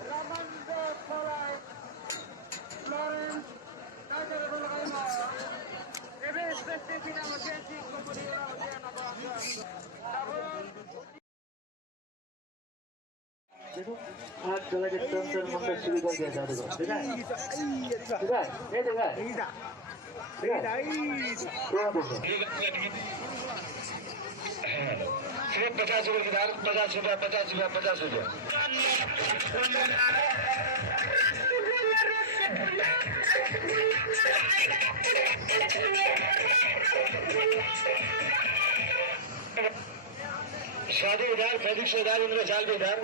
Ramando Polay, Lawrence, Tiger Bulgaima, Eves Festina Magenzi, Comunidad Oceana Blanca, देखो हाथ चला के टर्न टर्न मंगल शुरू कर दिया जादू को देखा है ये देखा है सिर्फ 50 रुपए की दाल 50 रुपए 50 रुपए 50 रुपए शादी उधार फैदिक से उधार इंद्र जाल भी उधार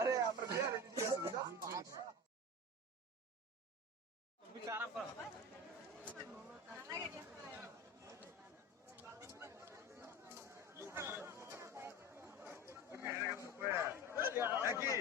अरे আমরা বিয়ারে দিয়েছি বুঝছো তুমি আরাম করো Aqui.